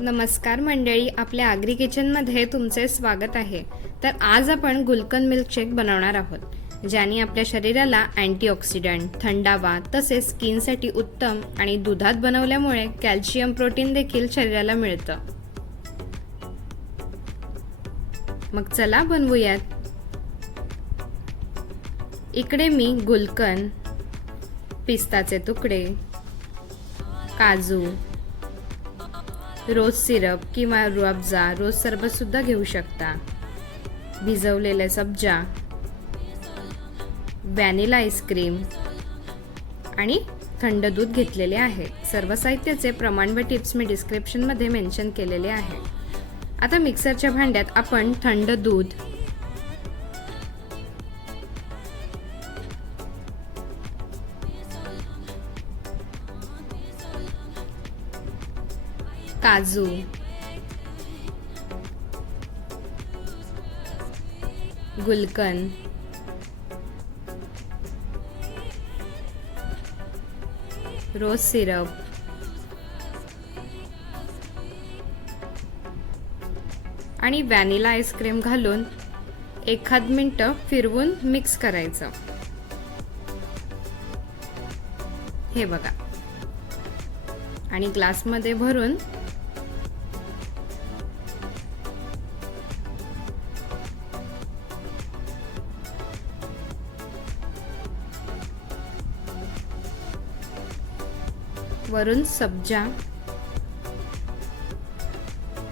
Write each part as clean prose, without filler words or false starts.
नमस्कार मंडळी, आपल्या आगरी किचनमध्ये तुमचे स्वागत आहे. तर आज आपण गुलकंद मिल्कशेक बनवणार आहोत, ज्याने आपल्या शरीराला अँटीऑक्सिडंट, थंडावा तसेच स्किनसाठी उत्तम आणि दुधात बनवल्यामुळे कॅल्शियम प्रोटीन देखील शरीराला मिळतं. मग चला बनवूयात. इकडे मी गुलकंद, पिस्ताचे तुकडे, काजू, रोज सिरप किंवा रूअफजा, रोज सरबत सुद्धा घेऊ शकता, भिजवलेले सब्जा, व्हॅनिला आईस्क्रीम आणि थंड दूध घेतलेले आहे. सर्व साहित्याचे प्रमाण व टिप्स मी डिस्क्रिप्शनमध्ये मेन्शन केलेले आहे. आता मिक्सरच्या भांड्यात आपण थंड दूध, काजू, गुलकंद, रोज सिरप, आणि व्हॅनिला आईस्क्रीम घालून एखाद मिनिट फिरवून मिक्स करायचं. हे बघा, आणि ग्लासमध्ये भरून वरून सब्जा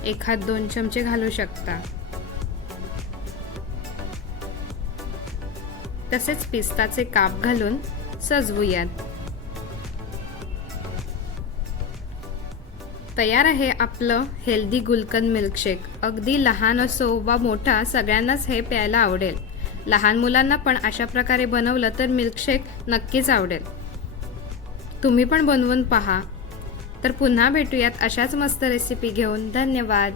एखाद 2 चमचे घालू शकता. तसेच पिस्ताचे काप घालून सजवूयात. तयार आहे आपलं हेल्दी गुलकंद मिल्कशेक. अगदी लहान असो वा मोठा, सगळ्यांनाच हे प्यायला आवडेल. लहान मुलांना पण अशा प्रकारे बनवलं तर मिल्कशेक नक्कीच आवडेल. तुम्ही पण बनवून पहा. तर पुन्हा भेटूयात अशाच मस्त रेसिपी घेऊन. धन्यवाद.